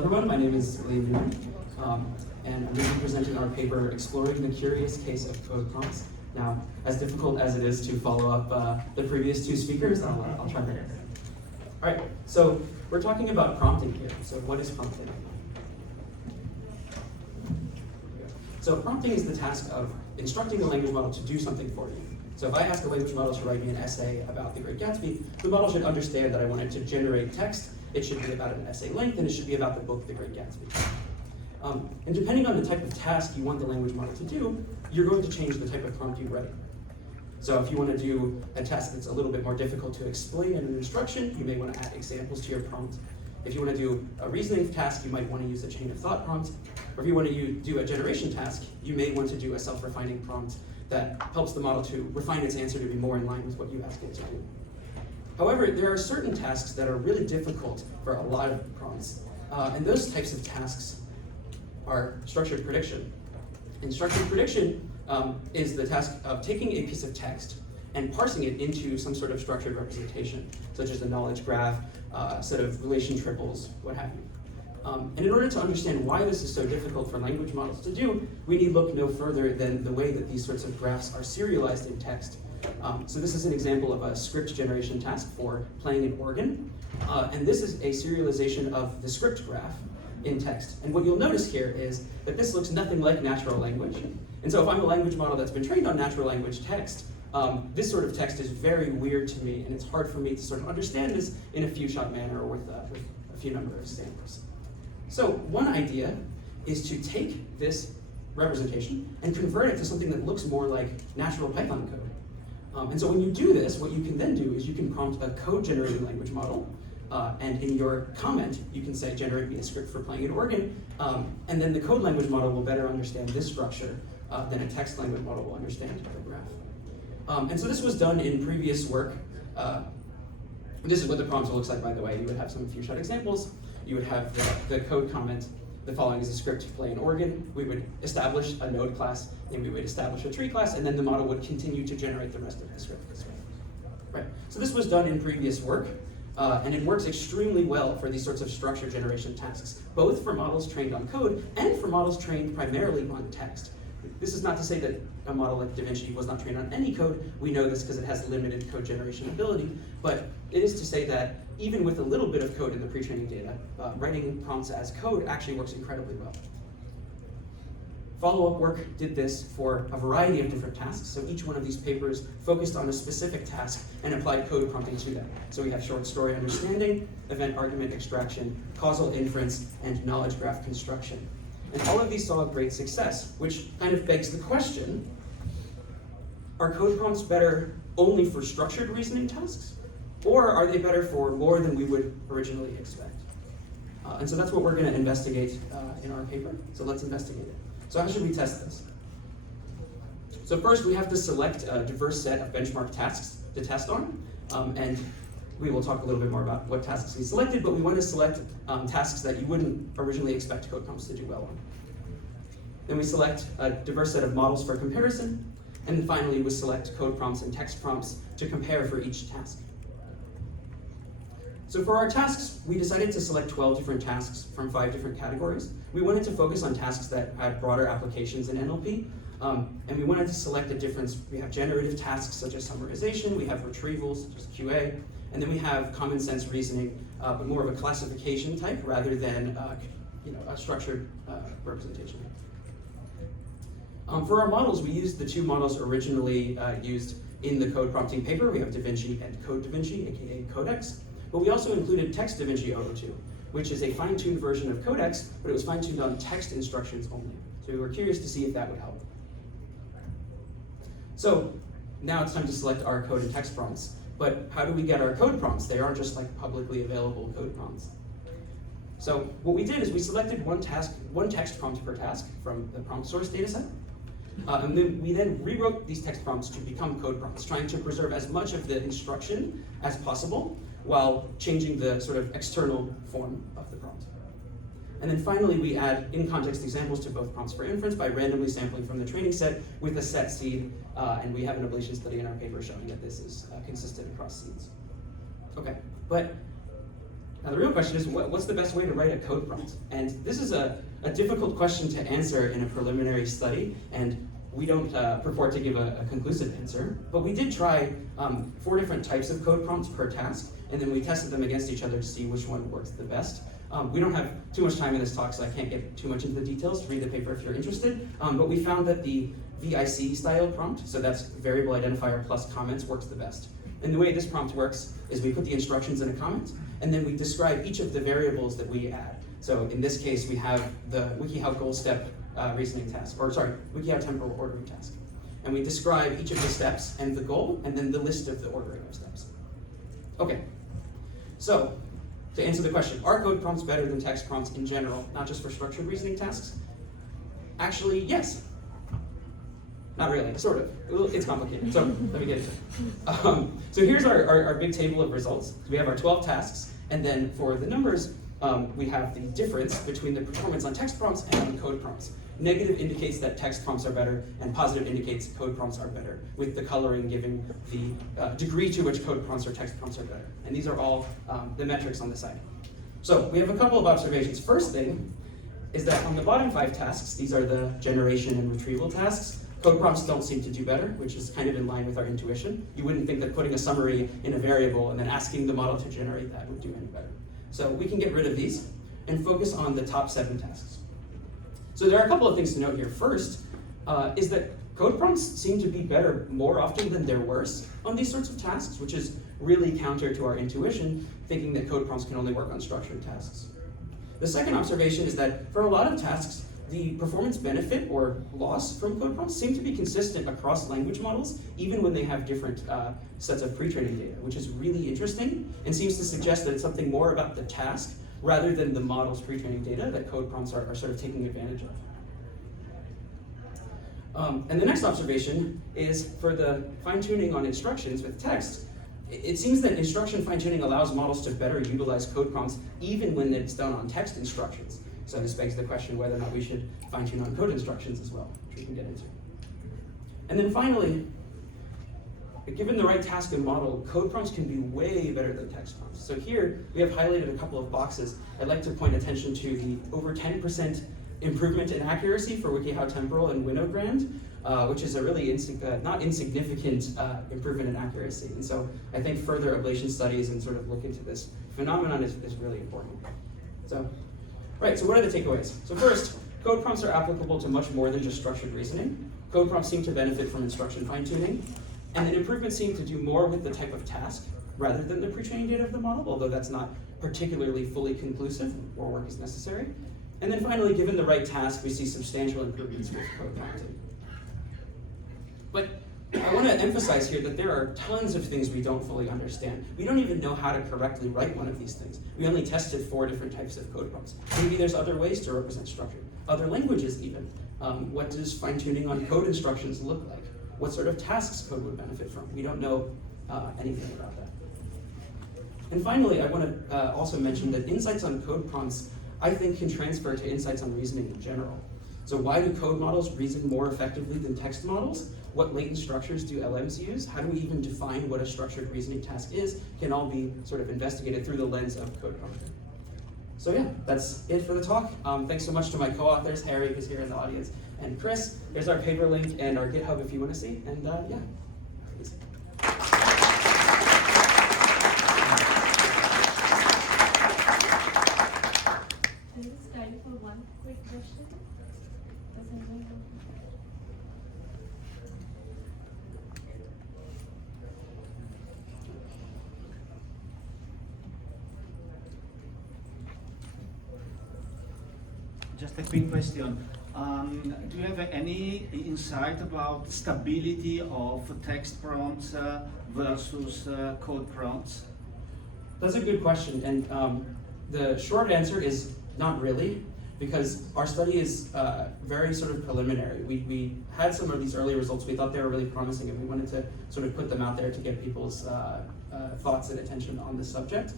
everyone, my name is Liam Newman, and I'm going to be presenting our paper, Exploring the Curious Case of Code Prompts. Now, as difficult as it is to follow up the previous two speakers, I'll try to. All right, so we're talking about prompting here. So what is prompting? So prompting is the task of instructing the language model to do something for you. So if I ask the language model to write me an essay about The Great Gatsby, the model should understand that I want it to generate text. It should be about an essay length, and it should be about the book The Great Gatsby. And depending on the type of task you want the language model to do, you're going to change the type of prompt you write. So if you want to do a task that's a little bit more difficult to explain in an instruction, you may want to add examples to your prompt. If you want to do a reasoning task, you might want to use a chain of thought prompt. Or if you want to do a generation task, you may want to do a self-refining prompt that helps the model to refine its answer to be more in line with what you ask it to do. However, there are certain tasks that are really difficult for a lot of prompts, and those types of tasks are structured prediction. And structured prediction is the task of taking a piece of text and parsing it into some sort of structured representation, such as a knowledge graph, set of relation triples, what have you. And in order to understand why this is so difficult for language models to do, we need look no further than the way that these sorts of graphs are serialized in text. So this is an example of a script generation task for playing an organ. And this is a serialization of the script graph in text. And what you'll notice here is that this looks nothing like natural language. And so if I'm a language model that's been trained on natural language text, this sort of text is very weird to me, and it's hard for me to sort of understand this in a few-shot manner or with a few number of examples. So one idea is to take this representation and convert it to something that looks more like natural Python code. And so when you do this, what you can then do is you can prompt a code-generating language model, and in your comment, you can say, generate me a script for playing an organ, and then the code language model will better understand this structure than a text language model will understand the graph. And so this was done in previous work. This is what the prompt looks like, by the way. You would have some few-shot examples. You would have the code comment. The following is a script to play an organ. We would establish a node class, and we would establish a tree class, and then the model would continue to generate the rest of the script this way. Right. So this was done in previous work, and it works extremely well for these sorts of structure generation tasks, both for models trained on code and for models trained primarily on text. This is not to say that a model like DaVinci was not trained on any code. We know this because it has limited code generation ability, but it is to say that even with a little bit of code in the pre-training data, writing prompts as code actually works incredibly well. Follow-up work did this for a variety of different tasks, so each one of these papers focused on a specific task and applied code prompting to them. So we have short story understanding, event argument extraction, causal inference, and knowledge graph construction. And all of these saw great success, which kind of begs the question, are code prompts better only for structured reasoning tasks? Or are they better for more than we would originally expect? And so that's what we're going to investigate in our paper. So let's investigate it. So how should we test this? So first, we have to select a diverse set of benchmark tasks to test on. And we will talk a little bit more about what tasks we selected, but we want to select tasks that you wouldn't originally expect code prompts to do well on. Then we select a diverse set of models for comparison. And then finally, we select code prompts and text prompts to compare for each task. So for our tasks, we decided to select 12 different tasks from 5 different categories. We wanted to focus on tasks that had broader applications in NLP, and we wanted to select a difference. We have generative tasks such as summarization, we have retrievals such as QA, and then we have common sense reasoning, but more of a classification type rather than a structured representation. For our models, we used the two models originally used in the code prompting paper. We have DaVinci and Code DaVinci, aka Codex. But we also included Text DaVinci 002, which is a fine-tuned version of Codex, but it was fine-tuned on text instructions only. So we were curious to see if that would help. So now it's time to select our code and text prompts. But how do we get our code prompts? They aren't just like publicly available code prompts. So what we did is we selected one text prompt per task from the prompt source dataset. And then we rewrote these text prompts to become code prompts, trying to preserve as much of the instruction as possible while changing the sort of external form of the prompt. And then finally, we add in-context examples to both prompts for inference by randomly sampling from the training set with a set seed, and we have an ablation study in our paper showing that this is consistent across seeds. Okay, but Now the real question is, what's the best way to write a code prompt? And this is a difficult question to answer in a preliminary study, and we don't purport to give a conclusive answer, but we did try 4 different types of code prompts per task, and then we tested them against each other to see which one works the best. We don't have too much time in this talk, so I can't get too much into the details. Read the paper if you're interested, but we found that the VIC style prompt, so that's variable identifier plus comments, works the best. And the way this prompt works is we put the instructions in a comment, and then we describe each of the variables that we add. So in this case, we have the WikiHow goal step reasoning task, or sorry, WikiHow temporal ordering task. And we describe each of the steps and the goal, and then the list of the ordering of steps. Okay, so to answer the question, are code prompts better than text prompts in general, not just for structured reasoning tasks? Actually, yes. Not really, sort of. It's complicated, so let me get into it. So here's our big table of results. We have our 12 tasks, and then for the numbers, we have the difference between the performance on text prompts and on code prompts. Negative indicates that text prompts are better, and positive indicates code prompts are better, with the coloring giving the degree to which code prompts or text prompts are better. And these are all the metrics on the side. So we have a couple of observations. First thing is that on the bottom 5 tasks, these are the generation and retrieval tasks, code prompts don't seem to do better, which is kind of in line with our intuition. You wouldn't think that putting a summary in a variable and then asking the model to generate that would do any better. So we can get rid of these and focus on the top 7 tasks. So there are a couple of things to note here. First is that code prompts seem to be better more often than they're worse on these sorts of tasks, which is really counter to our intuition, thinking that code prompts can only work on structured tasks. The second observation is that for a lot of tasks, the performance benefit or loss from code prompts seem to be consistent across language models, even when they have different sets of pre-training data, which is really interesting and seems to suggest that it's something more about the task rather than the model's pre-training data that code prompts are sort of taking advantage of. And the next observation is for the fine-tuning on instructions with text. It seems that instruction fine-tuning allows models to better utilize code prompts even when it's done on text instructions. So this begs the question whether or not we should fine-tune on code instructions as well, which we can get into. And then finally, given the right task and model, code prompts can be way better than text prompts. So here, we have highlighted a couple of boxes. I'd like to point attention to the over 10% improvement in accuracy for WikiHow temporal and Winogrand, which is a really not insignificant improvement in accuracy. And so I think further ablation studies and sort of look into this phenomenon is really important. So, right, so what are the takeaways? So first, code prompts are applicable to much more than just structured reasoning. Code prompts seem to benefit from instruction fine-tuning, and then improvements seem to do more with the type of task rather than the pre-training data of the model, although that's not particularly fully conclusive, more work is necessary. And then finally, given the right task, we see substantial improvements with code prompting. But I want to emphasize here that there are tons of things we don't fully understand. We don't even know how to correctly write one of these things. We only tested 4 different types of code prompts. Maybe there's other ways to represent structure, other languages even. What does fine-tuning on code instructions look like? What sort of tasks code would benefit from? We don't know anything about that. And finally, I want to also mention that insights on code prompts, I think, can transfer to insights on reasoning in general. So why do code models reason more effectively than text models? What latent structures do LMs use? How do we even define what a structured reasoning task is? Can all be sort of investigated through the lens of code prompting. So yeah, that's it for the talk. Thanks so much to my co-authors, Harry, who's here in the audience, and Chris. There's our paper link and our GitHub if you want to see. And yeah, please. This is time for one quick question. Does anyone have? Just a quick question. Do you have any insight about stability of text prompts versus code prompts? That's a good question, and the short answer is not really, because our study is very sort of preliminary. We had some of these early results. We thought they were really promising, and we wanted to sort of put them out there to get people's thoughts and attention on this subject.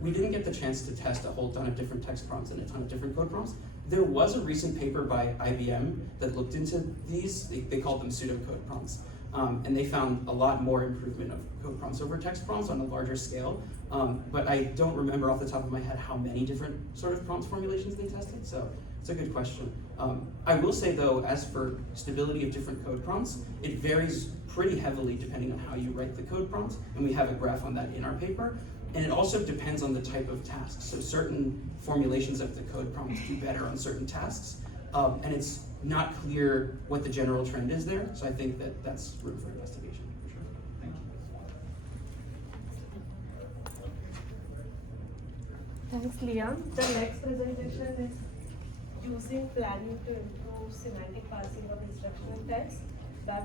We didn't get the chance to test a whole ton of different text prompts and a ton of different code prompts. There was a recent paper by IBM that looked into these. They called them pseudocode prompts. and they found a lot more improvement of code prompts over text prompts on a larger scale. But I don't remember off the top of my head how many different sort of prompt formulations they tested, so it's a good question. I will say though, as for stability of different code prompts, it varies pretty heavily depending on how you write the code prompt, and we have a graph on that in our paper. And it also depends on the type of task. So certain formulations of the code prompts do better on certain tasks, and it's not clear what the general trend is there. So I think that that's room for investigation, for sure. Thank you. Thanks, Liam. The next presentation is using planning to improve semantic parsing of instructional text by